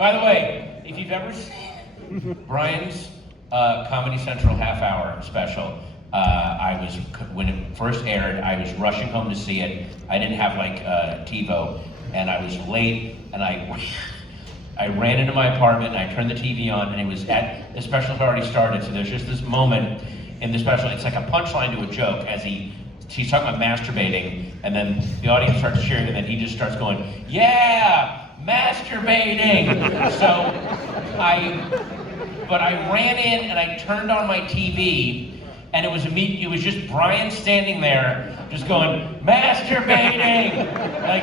By the way, if you've ever seen Brian's Comedy Central half-hour special, when it first aired, I was rushing home to see it. I didn't have like TiVo, and I was late, and I ran into my apartment, and I turned the TV on, and the special had already started, so there's just this moment in the special, it's like a punchline to a joke as he's talking about masturbating, and then the audience starts cheering, and then he just starts going, yeah, masturbating! But I ran in and I turned on my TV, and it was just Brian standing there, just going, masturbating! Like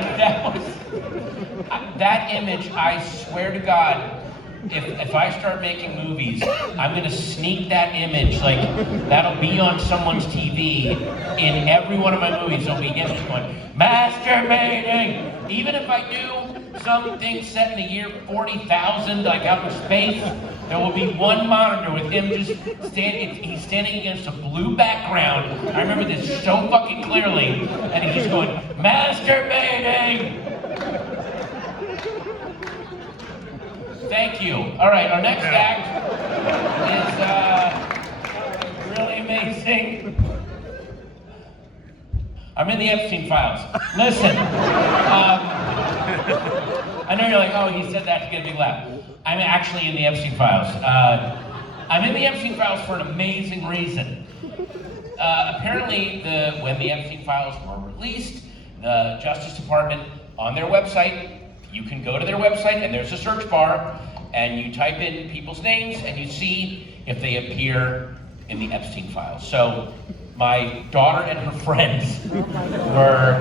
that image, I swear to God, if I start making movies, I'm gonna sneak that image, like, that'll be on someone's TV in every one of my movies. There'll be him just going, masturbating! Even if I do something set in the year 40,000, like out in space, there will be one monitor with him just he's standing against a blue background. I remember this so fucking clearly, and he's just going, masturbating! Thank you. All right, our next act is really amazing. I'm in the Epstein Files. Listen, I know you're like, oh, he said that to get a big laugh. I'm actually in the Epstein Files. I'm in the Epstein Files for an amazing reason. Apparently, when the Epstein Files were released, the Justice Department, on their website, you can go to their website and there's a search bar, and you type in people's names and you see if they appear in the Epstein Files. So my daughter and her friends were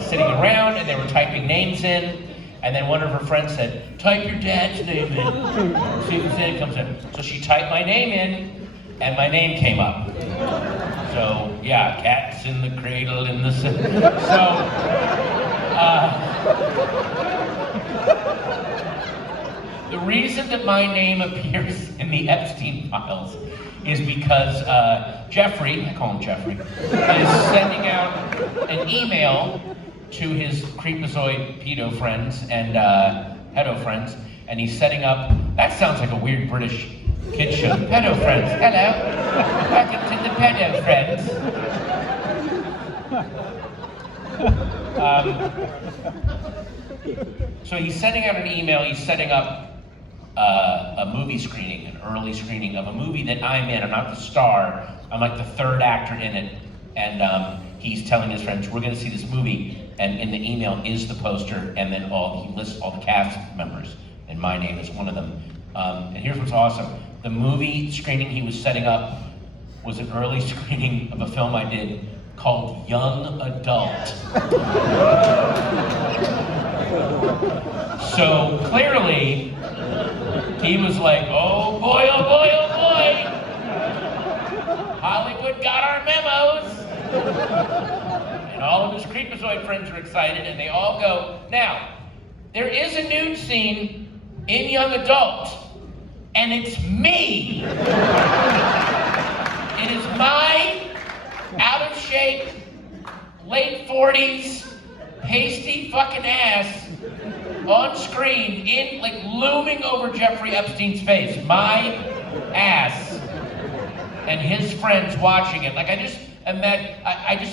sitting around and they were typing names in, and then one of her friends said, type your dad's name in, see if his name comes in. So she typed my name in, and my name came up. So yeah, cats in the cradle in the... The reason that my name appears in the Epstein Files is because Jeffrey, I call him Jeffrey, is sending out an email to his creepazoid pedo friends and pedo friends, and he's setting up, that sounds like a weird British kid show, pedo friends, hello, welcome to the pedo friends. So he's sending out an email, he's setting up a movie screening, an early screening of a movie that I'm in. I'm not the star, I'm like the third actor in it. And he's telling his friends, we're gonna see this movie. And in the email is the poster, and then he lists all the cast members, and my name is one of them. And here's what's awesome. The movie screening he was setting up was an early screening of a film I did called Young Adult. So clearly, he was like, oh boy, oh boy, oh boy. Hollywood got our memos. And all of his creepazoid friends are excited, and they all go, now, there is a nude scene in Young Adult, and it's me. It is my out of shape, late 40s, pasty fucking ass on screen, looming over Jeffrey Epstein's face. My ass. And his friends watching it. Like, I just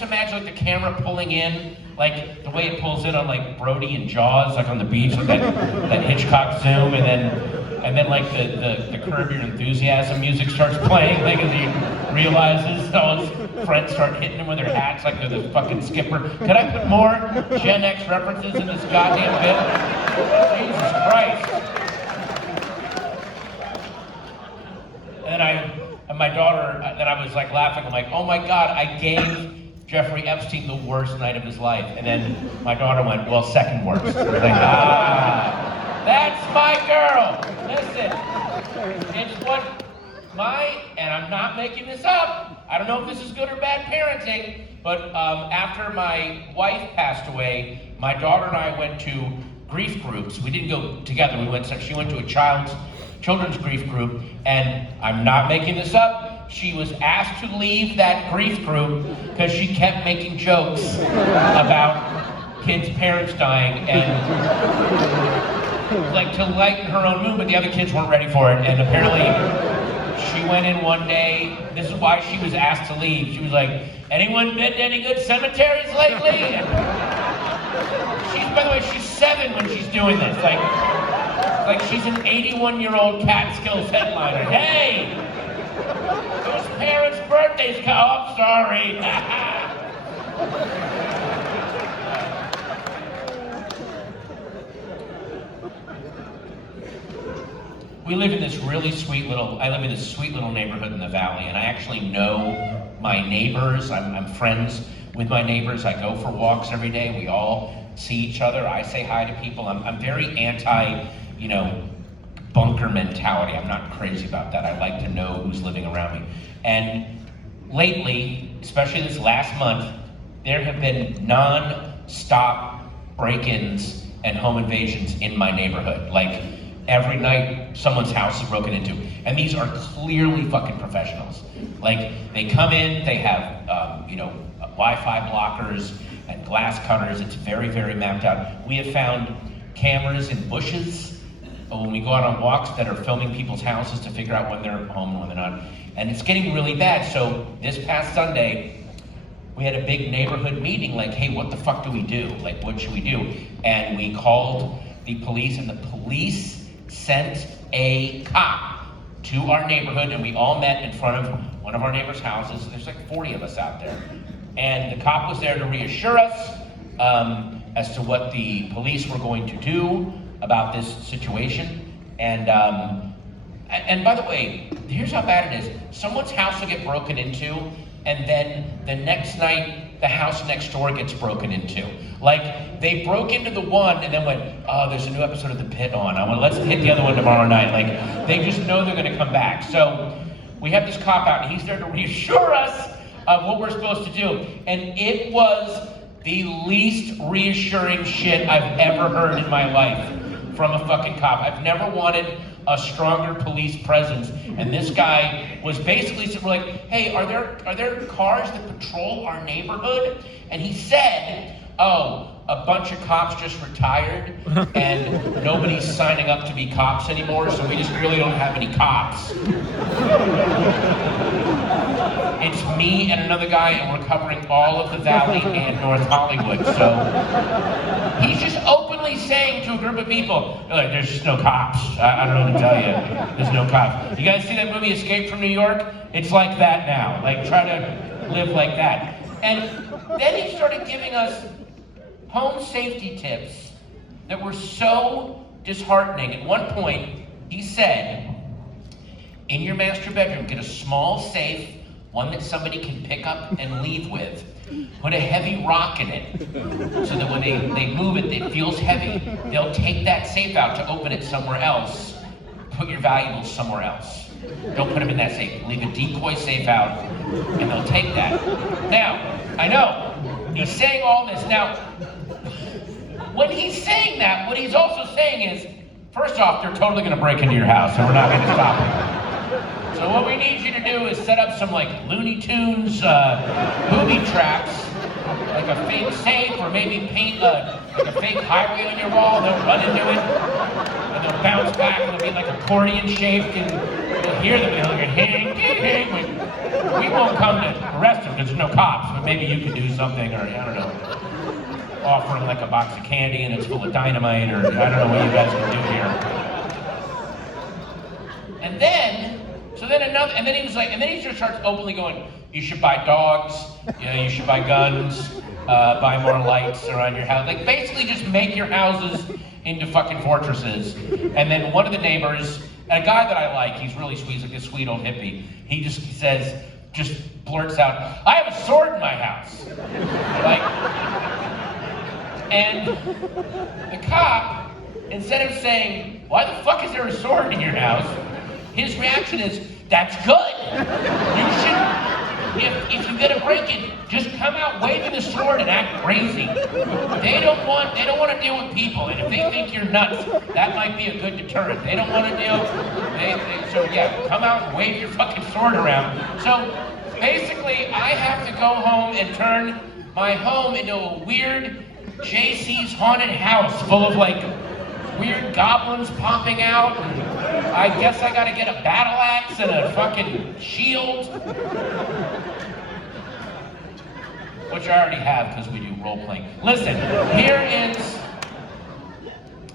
imagine like the camera pulling in, like the way it pulls in on like Brody and Jaws, like on the beach, with that Hitchcock zoom, and then like the Curb Your Enthusiasm music starts playing, like as he realizes all his friends start hitting him with their hats like they're the fucking skipper. Could I put more Gen X references in this goddamn bit? Jesus Christ. And my daughter, then I was like laughing, I'm like, oh my God, I gave Jeffrey Epstein the worst night of his life. And then my daughter went, well, second worst. I was like, that's my girl. Listen, it's what and I'm not making this up, I don't know if this is good or bad parenting, but after my wife passed away, my daughter and I went to grief groups. We didn't go together, she went to a children's grief group, and I'm not making this up, she was asked to leave that grief group because she kept making jokes about kids' parents dying, and like to lighten her own mood, but the other kids weren't ready for it. And apparently, she went in one day. This is why she was asked to leave. She was like, "Anyone been to any good cemeteries lately?" And by the way, she's 7 when she's doing this. Like she's an 81-year-old Catskills headliner. Hey, whose parents' birthdays? Oh, I'm sorry. We live in this really sweet little, I live in this sweet little neighborhood in the valley, and I actually know my neighbors. I'm friends with my neighbors. I go for walks every day. We all see each other. I say hi to people. I'm very anti, bunker mentality. I'm not crazy about that. I like to know who's living around me. And lately, especially this last month, there have been non-stop break-ins and home invasions in my neighborhood. Like, every night, someone's house is broken into. And these are clearly fucking professionals. Like, they come in, they have, Wi-Fi blockers and glass cutters. It's very, very mapped out. We have found cameras in bushes when we go out on walks that are filming people's houses to figure out when they're home and when they're not. And it's getting really bad. So this past Sunday, we had a big neighborhood meeting, like, hey, what the fuck do we do? Like, what should we do? And we called the police, and the police sent a cop to our neighborhood, and we all met in front of one of our neighbors' houses. There's like 40 of us out there. And the cop was there to reassure us as to what the police were going to do about this situation. And by the way, here's how bad it is. Someone's house will get broken into, and then the next night, the house next door gets broken into. Like, they broke into the one and then went, oh, there's a new episode of The Pit on. Let's hit the other one tomorrow night. Like, they just know they're gonna come back. So we have this cop out, and he's there to reassure us of what we're supposed to do. And it was the least reassuring shit I've ever heard in my life from a fucking cop. I've never wanted a stronger police presence. And this guy was basically like, hey, are there cars that patrol our neighborhood? And he said, oh, a bunch of cops just retired and nobody's signing up to be cops anymore, so we just really don't have any cops. It's me and another guy, and we're covering all of the Valley and North Hollywood. So he's just openly saying to a group of people, like, there's just no cops. I don't know what to tell you. There's no cops. You guys see that movie Escape from New York? It's like that now. Like, try to live like that. And then he started giving us home safety tips that were so disheartening. At one point, he said, in your master bedroom, get a small safe, one that somebody can pick up and leave with. Put a heavy rock in it, so that when they move it, it feels heavy. They'll take that safe out to open it somewhere else. Put your valuables somewhere else. Don't put them in that safe. Leave a decoy safe out, and they'll take that. Now, I know, he's saying all this. Now, when he's saying that, what he's also saying is, first off, they're totally going to break into your house, and we're not going to stop it. So what we need you to do is set up some, like, Looney Tunes booby traps, like a fake safe, or maybe paint like a fake highway on your wall. They'll run into it, and they'll bounce back, and they'll be like accordion shaped, and you'll hear them, they'll go, hey. We won't come to arrest them because there's no cops, but maybe you can do something, or I don't know, offer them like a box of candy and it's full of dynamite, or I don't know what you guys can do here. And then he was like, and then he just starts openly going, you should buy dogs, you should buy guns, buy more lights around your house. Like, basically just make your houses into fucking fortresses. And then one of the neighbors, a guy that I like, he's really sweet, he's like a sweet old hippie. He just blurts out, I have a sword in my house. Like, and the cop, instead of saying, why the fuck is there a sword in your house? His reaction is, that's good. You should, if you get a break-in, just come out waving the sword and act crazy. They don't want to deal with people, and if they think you're nuts, that might be a good deterrent. They don't want to deal, so yeah, come out and wave your fucking sword around. So basically, I have to go home and turn my home into a weird JC's haunted house full of, like, weird goblins popping out. And I guess I gotta get a battle axe and a fucking shield. Which I already have because we do role-playing. Listen, here is...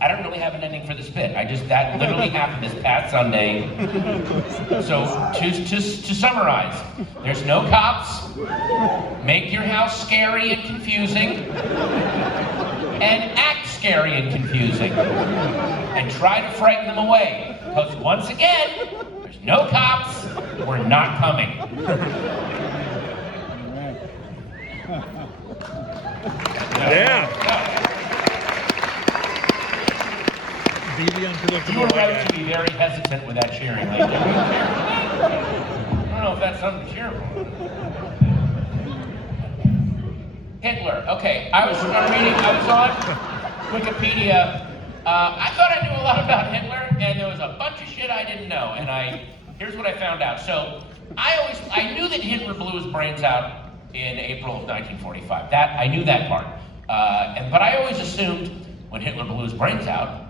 I don't really have an ending for this bit. That literally happened this past Sunday. So, to summarize, there's no cops. Make your house scary and confusing. And act scary and confusing. And try to frighten them away. Because once again, there's no cops. We're not coming. Yeah. You were right to be very hesitant with that cheering. Like, I don't know if that's something to cheer for. Hitler. Okay, I was on Wikipedia. I thought I knew a lot about Hitler, and there was a bunch of shit I didn't know. And here's what I found out. So I knew that Hitler blew his brains out in April of 1945. I knew that part. But I always assumed when Hitler blew his brains out,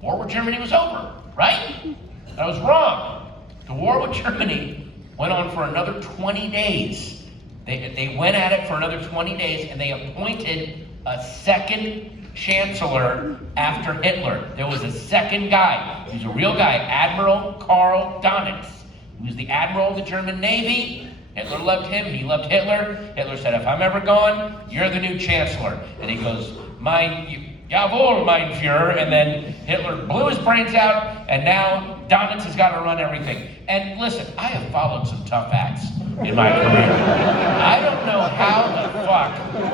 war with Germany was over, right? I was wrong. The war with Germany went on for another 20 days. They went at it for another 20 days, and they appointed a second chancellor after Hitler. There was a second guy. He was a real guy, Admiral Karl Donitz. He was the admiral of the German Navy. Hitler loved him, he loved Hitler. Hitler said, if I'm ever gone, you're the new chancellor. And he goes, jawohl, mein Führer. And then Hitler blew his brains out, and now Donitz has got to run everything. And listen, I have followed some tough acts in my career. I don't know how the fuck you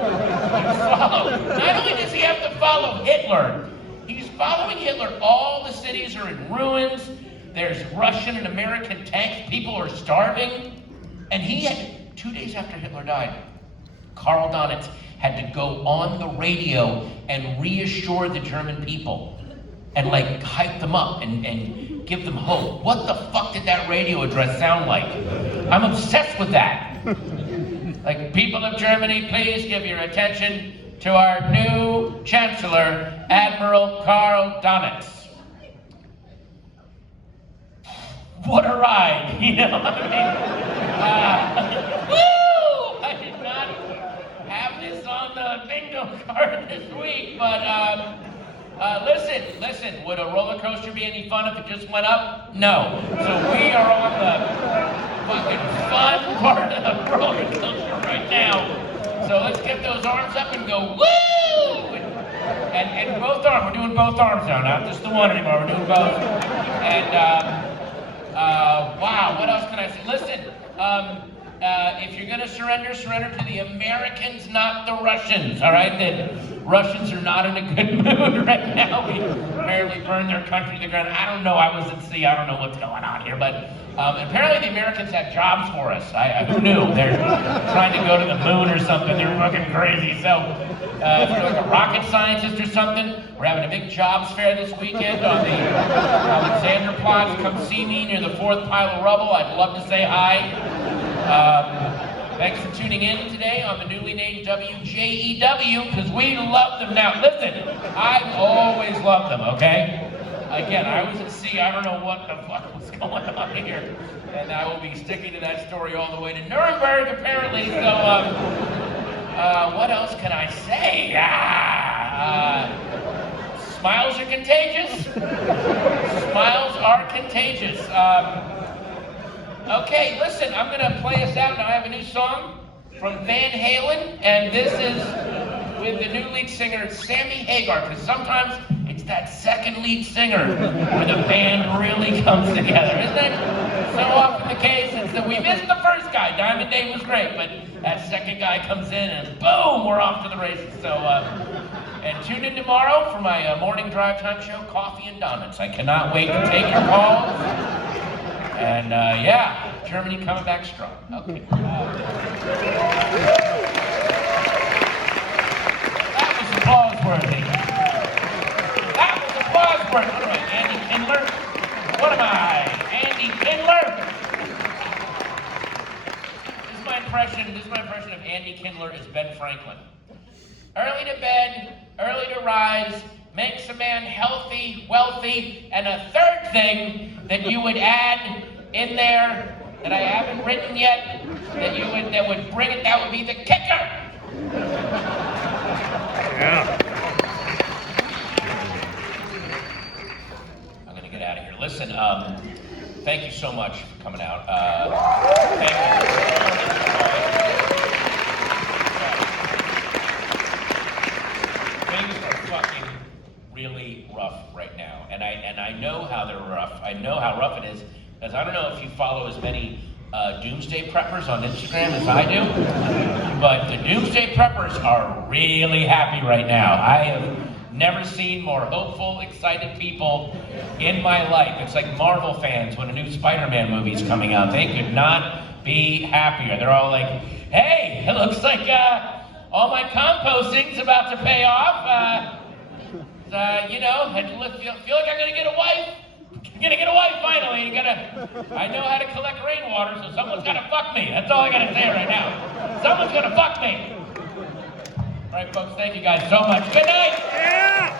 follow. Not only does he have to follow Hitler, he's following Hitler. All the cities are in ruins. There's Russian and American tanks. People are starving. And he had, 2 days after Hitler died, Karl Donitz had to go on the radio and reassure the German people and like hype them up and give them hope. What the fuck did that radio address sound like? I'm obsessed with that. Like, people of Germany, please give your attention to our new Chancellor, Admiral Karl Donitz. What a ride, you know what I mean? Woo! I did not have this on the bingo card this week, but listen, would a roller coaster be any fun if it just went up? No. So we are on the fucking fun part of the roller coaster right now. So let's get those arms up and go, woo! And both arms, we're doing both arms now, not just the one anymore, we're doing both. And, wow, what else can I say? Listen, if you're gonna surrender to the Americans, not the Russians, all right? The Russians are not in a good mood right now. We apparently burned their country to the ground. I don't know, I was at sea, I don't know what's going on here, but apparently the Americans have jobs for us. Who knew? They're trying to go to the moon or something. They're fucking crazy. So if you're like a rocket scientist or something, we're having a big jobs fair this weekend on the Alexanderplatz. Come see me near the 4th pile of rubble. I'd love to say hi. Thanks for tuning in today on the newly named WJEW, because we love them now. Listen, I've always loved them, okay? Again, I was at sea, I don't know what the fuck was going on here. And I will be sticking to that story all the way to Nuremberg, apparently. So, what else can I say? Smiles are contagious. Smiles are contagious. Okay, listen, I'm gonna play us out now. I have a new song from Van Halen, and this is with the new lead singer, Sammy Hagar, because sometimes it's that second lead singer where the band really comes together. Isn't that so often the case? It's that we missed the first guy. Diamond Dave was great, but that second guy comes in and boom, we're off to the races. So, and tune in tomorrow for my morning drive time show, Coffee and Donuts. I cannot wait to take your calls. And yeah, Germany coming back strong. Okay. That was applause-worthy. That was applause-worthy. What am I, Andy Kindler? What am I, Andy Kindler? This is my impression of Andy Kindler as Ben Franklin. Early to bed, early to rise, makes a man healthy, wealthy, and a third thing that you would add in there that I haven't written yet, that would bring it, that would be the kicker. Yeah. I'm gonna get out of here. Listen, thank you so much for coming out. Thank you. Things are fucking really rough right now, and I know how they're rough. I know how rough it is, because I don't know if you follow as many doomsday preppers on Instagram as I do, but the doomsday preppers are really happy right now. I have never seen more hopeful, excited people in my life. It's like Marvel fans when a new Spider-Man movie is coming out. They could not be happier. They're all like, hey, it looks like all my composting's about to pay off. You know, I feel like I'm gonna get a wife. I'm gonna get a wife finally. I know how to collect rainwater, so someone's gotta fuck me. That's all I gotta say right now. Someone's gonna fuck me. All right, folks, thank you guys so much. Good night. Yeah.